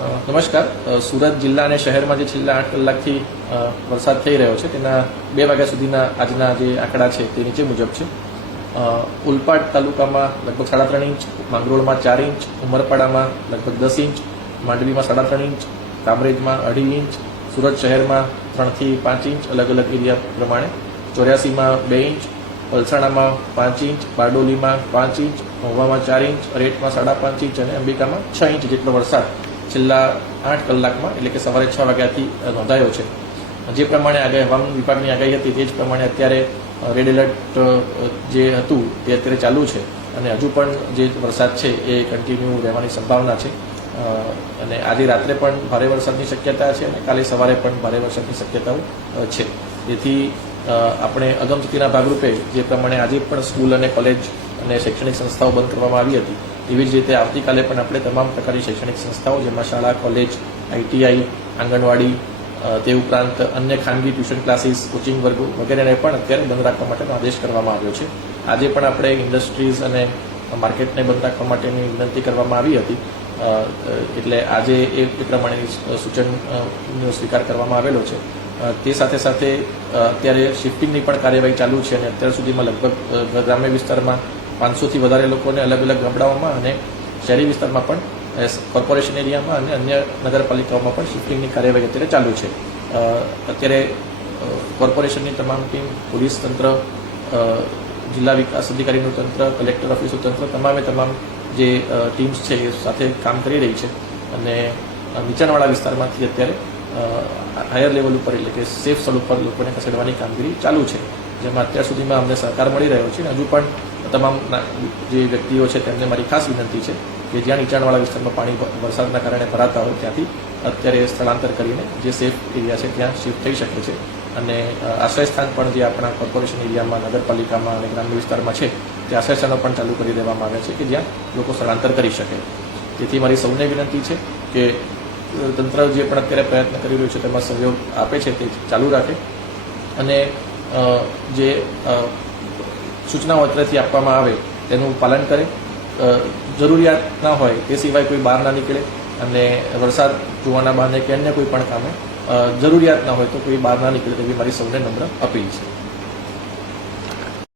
નમસ્કાર. સુરત જિલ્લા અને શહેરમાં જે છેલ્લા 8 કલાકથી વરસાદ થઈ રહ્યો છે તેના 2 વાગ્યા સુધીના આજના જે આંકડા છે તે નીચે મુજબ છે. ઉલપાડ તાલુકામાં લગભગ 3.5 ઇંચ, માંગરોળમાં 4 ઇંચ, ઉમરપાડામાં લગભગ 10 ઇંચ, માંડવીમાં 3.5 ઇંચ, કામરેજમાં 2.5 ઇંચ, સુરત શહેરમાં 3 થી 5 ઇંચ અલગ અલગ એરિયા પ્રમાણે, ચોર્યાસીમાં 2 ઇંચ, પલસાણામાં 5 ઇંચ, બારડોલીમાં 5 ઇંચ, મહુવામાં 4 ઇંચ, અરેઠમાં 5.5 ઇંચ અને અંબિકામાં 6 ઇંચ જેટલો વરસાદ છેલ્લા 8 કલાકમાં એટલે કે સવારે 6 વાગ્યાથી નોંધાયો છે. જે પ્રમાણે હવામાન વિભાગની આગાહી હતી તે જ પ્રમાણે અત્યારે રેડ એલર્ટ જે હતું તે અત્યારે ચાલુ છે અને હજુ પણ જે વરસાદ છે એ કન્ટિન્યુ રહેવાની સંભાવના છે અને આજે રાત્રે પણ ભારે વરસાદની શક્યતા છે અને કાલે સવારે પણ ભારે વરસાદની શક્યતાઓ છે. તેથી આપણે અગમચેતીના ભાગરૂપે જે પ્રમાણે આજે પણ સ્કૂલ અને કોલેજ અને શૈક્ષણિક સંસ્થાઓ બંધ કરવામાં આવી હતી એવી જ રીતે આવતીકાલે પણ આપણે તમામ પ્રકારની શૈક્ષણિક સંસ્થાઓ જેમાં શાળા, કોલેજ, આઈટીઆઈ, આંગણવાડી તે ઉપરાંત અન્ય ખાનગી ટ્યુશન ક્લાસીસ, કોચિંગ વર્ગો વગેરેને પણ અત્યારે બંધ રાખવા માટેનો આદેશ કરવામાં આવ્યો છે. આજે પણ આપણે ઇન્ડસ્ટ્રીઝ અને માર્કેટને બંધ રાખવા માટેની વિનંતી કરવામાં આવી હતી એટલે આજે એ પ્રમાણેની સૂચનનો સ્વીકાર કરવામાં આવેલો છે. તે સાથે સાથે અત્યારે શિફ્ટિંગની પણ કાર્યવાહી ચાલુ છે અને અત્યાર સુધીમાં લગભગ ગ્રામ્ય વિસ્તારમાં 500થી વધારે લોકોને અલગ અલગ ગામડાઓમાં અને શહેરી વિસ્તારમાં પણ કોર્પોરેશન એરિયામાં અને અન્ય નગરપાલિકાઓમાં પણ શિફ્ટિંગની કાર્યવાહી અત્યારે ચાલુ છે. અત્યારે કોર્પોરેશનની તમામ ટીમ, પોલીસ તંત્ર, જિલ્લા વિકાસ અધિકારીનું તંત્ર, કલેક્ટર ઓફિસનું તંત્ર તમામે તમામ જે ટીમ્સ છે એ સાથે કામ કરી રહી છે અને નીચાણવાળા વિસ્તારમાંથી અત્યારે હાયર લેવલ ઉપર એટલે કે સેફ સ્થળ ઉપર લોકોને ખસેડવાની કામગીરી ચાલુ છે, જેમાં અત્યાર સુધીમાં અમને સહકાર મળી રહ્યો છે. હજુ પણ તમામ જે વ્યક્તિઓ છે તેમને મારી ખાસ વિનંતી છે કે જ્યાં નીચાણવાળા વિસ્તારમાં પાણી વરસાદના કારણે ભરાતા હોય ત્યાંથી અત્યારે સ્થળાંતર કરીને જે સેફ એરિયા છે ત્યાં શિફ્ટ થઈ શકે છે અને આશ્રયસ્થાન પણ જે આપણા કોર્પોરેશન એરિયામાં, નગરપાલિકામાં અને ગ્રામ્ય વિસ્તારમાં છે તે આશ્રયસ્થાનો પણ ચાલુ કરી દેવામાં આવ્યા છે કે જ્યાં લોકો સ્થળાંતર કરી શકે. તેથી મારી સૌને વિનંતી છે કે તંત્ર જે પણ અત્યારે પ્રયત્ન કરી રહ્યું છે તેમાં સહયોગ આપે છે તે ચાલુ રાખે અને જે સૂચનાઓ અત્રેથી આપવામાં આવે તેનું પાલન કરે. જરૂરિયાત ના હોય તે સિવાય કોઈ બહાર ના નીકળે અને વરસાદ જોવાના બહાને કે અન્ય કોઈ પણ કામે જરૂરિયાત ના હોય તો કોઈ બહાર ના નીકળે તેવી મારી સૌને નમ્ર અપીલ છે.